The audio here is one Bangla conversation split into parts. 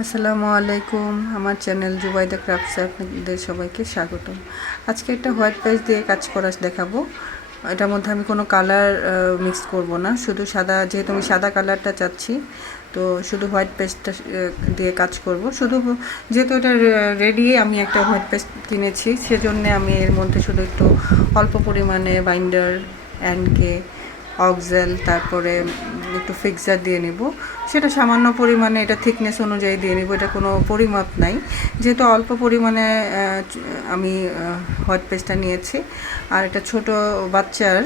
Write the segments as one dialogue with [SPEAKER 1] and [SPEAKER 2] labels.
[SPEAKER 1] আসসালামু আলাইকুম। আমার চ্যানেল জুবাইদা ক্রাফটসে আপনাদের সবাইকে স্বাগতম। আজকে একটা হোয়াইট পেজ দিয়ে কাজ করা দেখাবো। এটার মধ্যে আমি কোনো কালার মিক্স করব না। শুধু সাদা, যেহেতু আমি সাদা কালারটা চাচ্ছি, তো শুধু হোয়াইট পেস্টটা দিয়ে কাজ করব। শুধু যেহেতু এটা রেডি, আমি একটা হোয়াইট পেস্ট কিনেছি। সেজন্য আমি এর মধ্যে শুধু একটু অল্প পরিমাণে বাইন্ডার অ্যান্ডকে অক্সেল তারপরে একটু ফিক্সার দিয়ে নেব। সেটা সামান্য পরিমাণে, এটা থিকনেস অনুযায়ী দিয়ে নেব, এটা কোনো পরিমাপ নাই। যেহেতু অল্প পরিমাণে আমি হোয়াইট পেস্টটা নিয়েছি, আর এটা ছোট বাচ্চার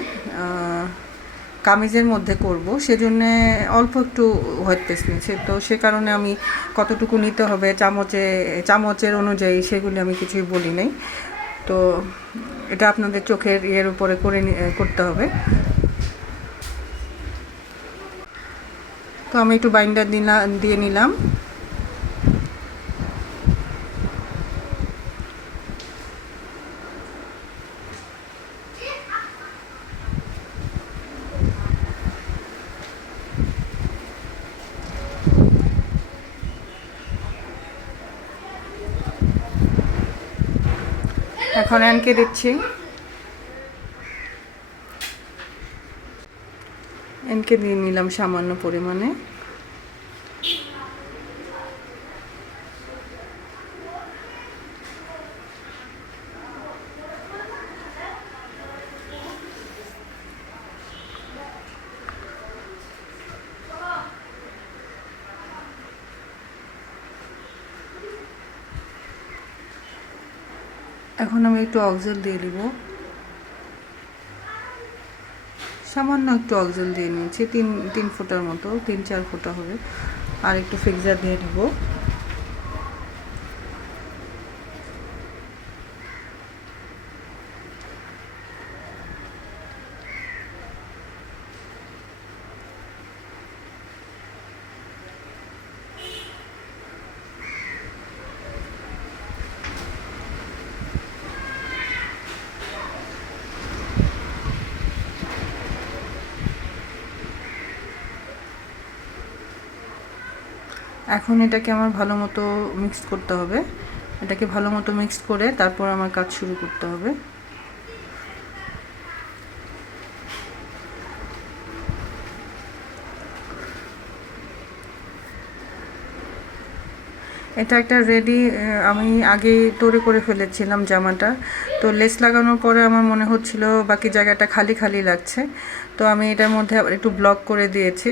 [SPEAKER 1] কামিজের মধ্যে করব, সেজন্য অল্প একটু হোয়াইট পেস্ট নিয়েছি। তো সে কারণে আমি কতটুকু নিতে হবে, চামচে, চামচের অনুযায়ী সেগুলি আমি কিছুই বলি নাই। তো এটা আপনাদের চোখের ইয়ের উপরে করে করতে হবে। তো আমি একটু বাইন্ডার দিলাম দিয়ে নিলাম। এখন অ্যানকে দিচ্ছি। এনকে দিয়ে নিলাম সামান্য পরিমাণে। এখন আমি একটু অক্সেল দিয়ে দিব সামান্য একটু অক্সেল দিয়ে নিয়েছি, তিন তিন ফুটার মতো, তিন, চার ফুটা হবে। আর একটু ফিক্সার দিয়ে দিব এখন এটাকে আমার ভালো মতো মিক্স করতে হবে। এটাকে ভালো মতো মিক্স করে তারপর আমার কাজ শুরু করতে হবে। এটা একটা রেডি আমি আগে তৈরি করে ফেলেছিলাম জামাটা। তো লেস লাগানোর পরে আমার মনে হচ্ছিল বাকি জায়গাটা খালি খালি লাগছে। তো আমি এটার মধ্যে একটু ব্লক করে দিয়েছি।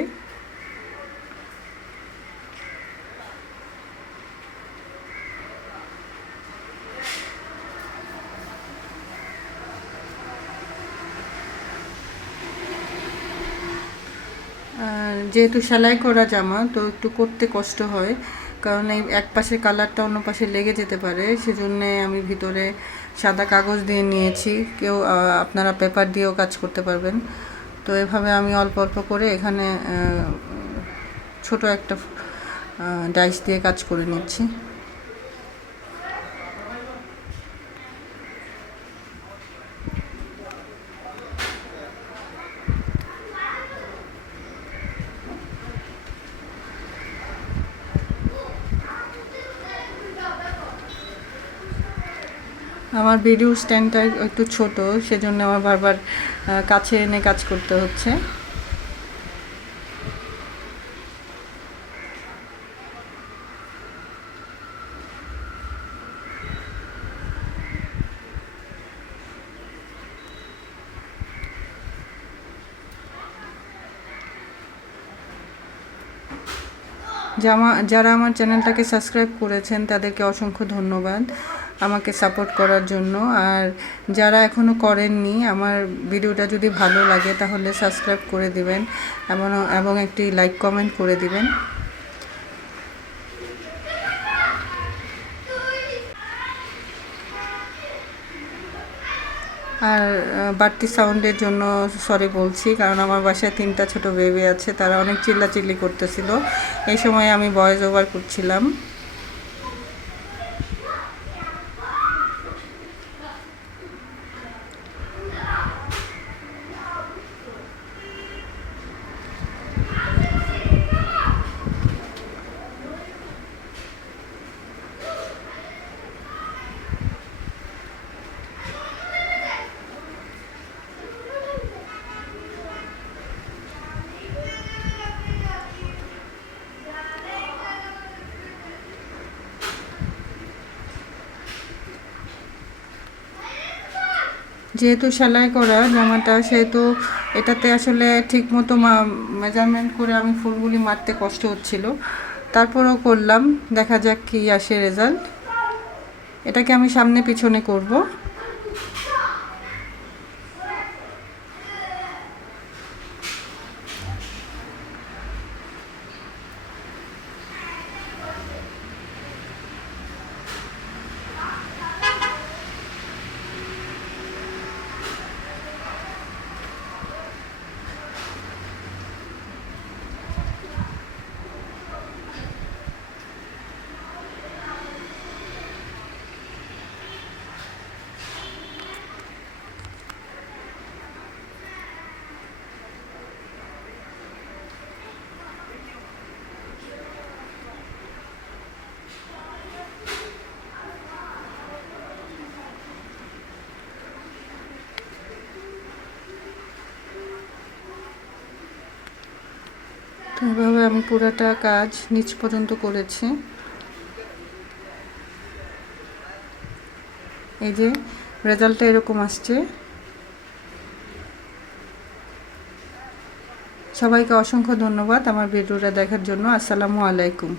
[SPEAKER 1] যেহেতু সেলাই করা জামা, তো একটু করতে কষ্ট হয়। কারণ এই এক পাশের কালারটা অন্য পাশে লেগে যেতে পারে। সেজন্যে আমি ভিতরে সাদা কাগজ দিয়ে নিয়েছি। কেউ আপনারা পেপার দিয়েও কাজ করতে পারবেন। তো এভাবে আমি অল্প অল্প করে এখানে ছোট একটা ডাইস দিয়ে কাজ করে নিচ্ছি। আমার ভিডিও স্ট্যান্ডটা একটু ছোট, সেজন্য আমার বারবার কাছে এনে কাজ করতে হচ্ছে। যারা আমার চ্যানেলটাকে সাবস্ক্রাইব করেছেন, তাদেরকে অসংখ্য ধন্যবাদ। আমাকে সাপোর্ট করার জন্য। আর যারা এখনও করেননি, আমার ভিডিওটা যদি ভালো লাগে তাহলে সাবস্ক্রাইব করে দিবেন। এবং এবং একটি লাইক কমেন্ট করে দিবেন। আর বাড়তি সাউন্ডের জন্য সরি বলছি, কারণ আমার বাসায় তিনটা ছোট বেবি আছে, তারা অনেক চিল্লাচিল্লি করতেছিল। এই সময় আমি ভয়েস ওভার করছিলাম। যেহেতু সেলাই করা, জামাটা সেহেতু এটাতে আসলে ঠিক মতো মেজারমেন্ট করে আমি ফুলগুলি মারতে কষ্ট হচ্ছিল। তারপরও করলাম, দেখা যাক কী আসে রেজাল্ট এটাকে আমি সামনে পিছনে করব। এভাবে আমি পুরোটা কাজ নিচ পর্যন্ত করেছি। এই যে, রেজাল্টটা এরকম আসছে। সবাইকে অসংখ্য ধন্যবাদ আমার ভিডিওটা দেখার জন্য। আসসালামু আলাইকুম।